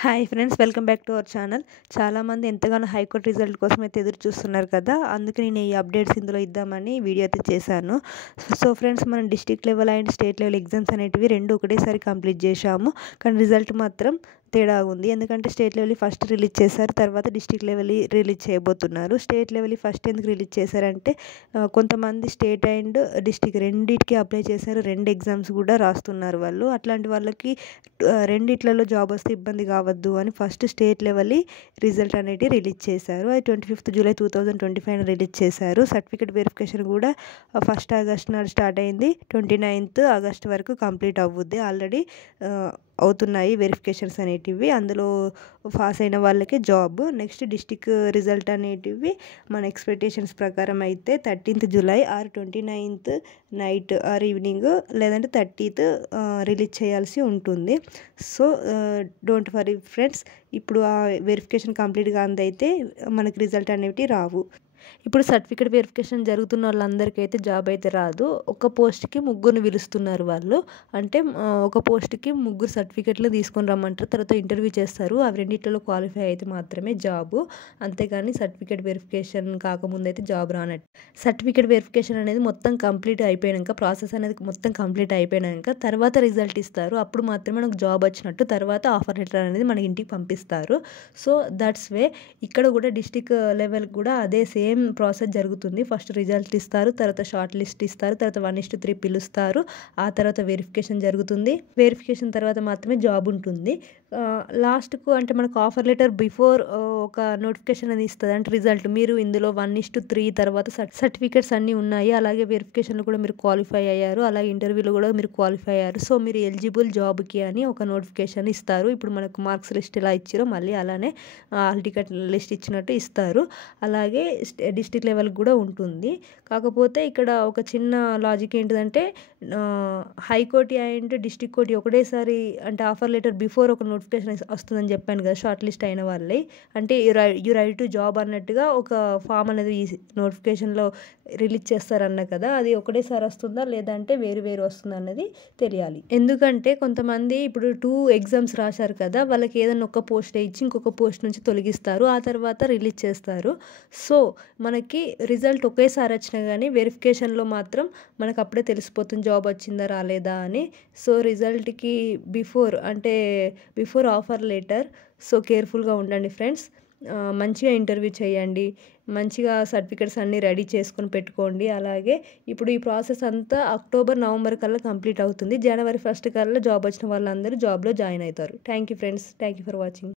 Hi friends, welcome back to our channel. చాలామంది ఎంతగానో high court result కోసం అయితే ఎదురు చూస్తున్నారు కదా. అందుకే నేను ఈ అప్డేట్స్ ఇందులో ఇద్దామని వీడియో అయితే చేశాను. సో ఫ్రెండ్స్, మనం district level and state level exams అనేటివి రెండు ఒకటేసారి కంప్లీట్ చేశాము. కానీ రిజల్ట్ మాత్రం తేడా ఉంది. ఎందుకంటే స్టేట్ లెవెల్ ఫస్ట్ రిలీజ్ చేశారు, తర్వాత డిస్ట్రిక్ట్ లెవెల్ రిలీజ్ చేయబోతున్నారు. స్టేట్ లెవెల్ ఫస్ట్ ఎందుకు రిలీజ్ చేశారంటే కొంతమంది స్టేట్ అండ్ డిస్ట్రిక్ట్ రెండింటికి అప్లై చేశారు. రెండు ఎగ్జామ్స్ కూడా రాస్తున్నారు వాళ్ళు. అట్లాంటి వాళ్ళకి రెండిట్లలో జాబ్ వస్తే ఇబ్బంది కావద్దు అని ఫస్ట్ స్టేట్ లెవెల్ రిజల్ట్ అనేది రిలీజ్ చేశారు. అది 25th జూలై 2025 రిలీజ్ చేశారు. సర్టిఫికేట్ వెరిఫికేషన్ కూడా 1st ఆగస్ట్ నాడు స్టార్ట్ అయింది. 29th ఆగస్ట్ వరకు కంప్లీట్ అవ్వుద్ది. ఆల్రెడీ అవుతున్నాయి వెరిఫికేషన్స్ అనేటివి. అందులో పాస్ అయిన వాళ్ళకి జాబ్. నెక్స్ట్ డిస్టిక్ రిజల్ట్ అనేటివి మన ఎక్స్పెక్టేషన్స్ ప్రకారం అయితే 13th July or 29th night or evening లేదంటే 30th రిలీజ్ చేయాల్సి ఉంటుంది. సో డోంట్ వరీ ఫ్రెండ్స్, ఇప్పుడు ఆ వెరిఫికేషన్ కంప్లీట్ కానిదైతే మనకి రిజల్ట్ అనేవి రావు. ఇప్పుడు సర్టిఫికేట్ వెరిఫికేషన్ జరుగుతున్న వాళ్ళందరికీ అయితే జాబ్ అయితే రాదు. ఒక పోస్ట్కి ముగ్గురిని పిలుస్తున్నారు వాళ్ళు. అంటే ఒక పోస్ట్కి ముగ్గురు సర్టిఫికేట్లు తీసుకొని రమ్మంటారు. తర్వాత ఇంటర్వ్యూ చేస్తారు. అవి రెండిట్లలో క్వాలిఫై అయితే మాత్రమే జాబు. అంతేగాని సర్టిఫికేట్ వెరిఫికేషన్ కాకముందు అయితే జాబ్ రానట్టు. సర్టిఫికేట్ వెరిఫికేషన్ అనేది మొత్తం కంప్లీట్ అయిపోయాక, ప్రాసెస్ అనేది మొత్తం కంప్లీట్ అయిపోయాక తర్వాత రిజల్ట్ ఇస్తారు. అప్పుడు మాత్రమే మనకు జాబ్ వచ్చినట్టు. తర్వాత ఆఫర్ లెటర్ అనేది మన ఇంటికి పంపిస్తారు. సో దట్స్ వే ఇక్కడ కూడా డిస్టిక్ లెవెల్ కూడా అదే సేమ్ ప్రాసెస్ జరుగుతుంది. ఫస్ట్ రిజల్ట్ ఇస్తారు, తర్వాత షార్ట్ లిస్ట్ ఇస్తారు, తర్వాత 1:3 పిలుస్తారు. ఆ తర్వాత వెరిఫికేషన్ జరుగుతుంది. వెరిఫికేషన్ తర్వాత మాత్రమే జాబ్ ఉంటుంది. లాస్ట్కు అంటే మనకు ఆఫర్ లెటర్ బిఫోర్ ఒక నోటిఫికేషన్ అనేది ఇస్తుంది. అంటే రిజల్ట్ మీరు ఇందులో 1:3 తర్వాత సర్టిఫికేట్స్ అన్నీ ఉన్నాయి, అలాగే వెరిఫికేషన్లో కూడా మీరు క్వాలిఫై అయ్యారు, అలాగే ఇంటర్వ్యూలో కూడా మీరు క్వాలిఫై అయ్యారు, సో మీరు ఎలిజిబుల్ జాబ్కి అని ఒక నోటిఫికేషన్ ఇస్తారు. ఇప్పుడు మనకు మార్క్స్ లిస్ట్ ఎలా ఇచ్చారో మళ్ళీ అలానే హాల్ టికెట్ లిస్ట్ ఇచ్చినట్టు ఇస్తారు. అలాగే డిస్ట్రిక్ట్ లెవెల్ కూడా ఉంటుంది. కాకపోతే ఇక్కడ ఒక చిన్న లాజిక్ ఏంటిదంటే హైకోర్టు అండ్ డిస్ట్రిక్ట్ కోర్టు ఒకటేసారి అంటే ఆఫర్ లెటర్ బిఫోర్ ఒక నోటిఫికేషన్ వస్తుందని చెప్పాను కదా, షార్ట్ లిస్ట్ అయిన వాళ్ళే. అంటే యూ రైట్ టు జాబ్ అన్నట్టుగా ఒక ఫామ్ అనేది ఈ నోటిఫికేషన్లో రిలీజ్ చేస్తారన్న కదా, అది ఒకటేసారి వస్తుందా లేదంటే వేరు వేరు వస్తుందా అన్నది తెలియాలి. ఎందుకంటే కొంతమంది ఇప్పుడు 2 ఎగ్జామ్స్ రాశారు కదా, వాళ్ళకి ఏదైనా ఒక పోస్ట్ ఇచ్చి ఇంకొక పోస్ట్ నుంచి తొలగిస్తారు, ఆ తర్వాత రిలీజ్ చేస్తారు. సో మనకి రిజల్ట్ ఒకేసారి వచ్చినా కానీ వెరిఫికేషన్లో మాత్రం మనకు అప్పుడే తెలిసిపోతుంది జాబ్ వచ్చిందా రాలేదా అని. సో రిజల్ట్కి బిఫోర్ ఆఫర్ లెటర్. సో కేర్ఫుల్గా ఉండండి ఫ్రెండ్స్. మంచిగా ఇంటర్వ్యూ చేయండి, మంచిగా సర్టిఫికేట్స్ అన్నీ రెడీ చేసుకొని పెట్టుకోండి. అలాగే ఇప్పుడు ఈ ప్రాసెస్ అంతా అక్టోబర్ నవంబర్ కల్లా కంప్లీట్ అవుతుంది. జనవరి 1st కల్లా జాబ్ వచ్చిన వాళ్ళందరూ జాబ్లో జాయిన్ అవుతారు. Thank you friends, thank you for watching.